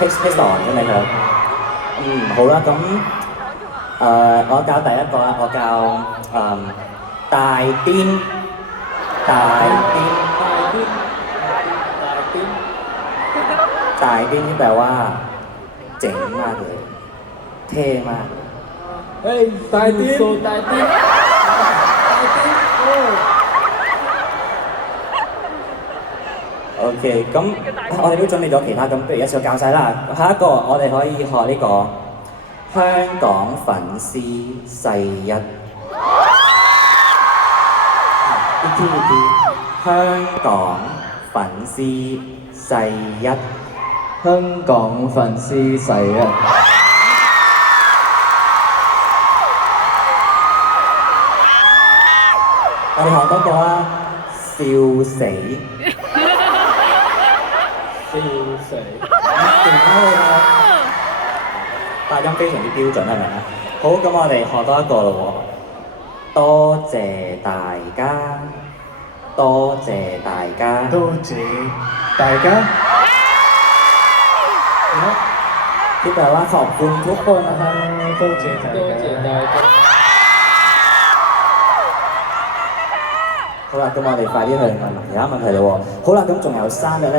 Hit on 真係佢。好啦，咁我教第一個啦，我教大癲，大癲，大癲ที่แปลว่าเจ๋งมากเลยเท่มาก เฮ้ยตายติ๊กตายติ๊ก OK，咁我哋都準備咗其他，咁不如一次教晒啦。下一個我哋可以學呢個香港粉絲世一。อีกที香港粉絲世一。香港粉絲世一。我哋學多個啦，笑死。笑死！勁啦你啦，發音非常之標準係咪啊？好，咁我哋學多一個咯喎。多謝大家，多謝大家。多謝大家。ที่แปลว่าขอบคุณทุกคนนะครับ 多謝大家。好啦，咁我哋快啲去問其他問題咯喎。好啦，咁仲有3日咧。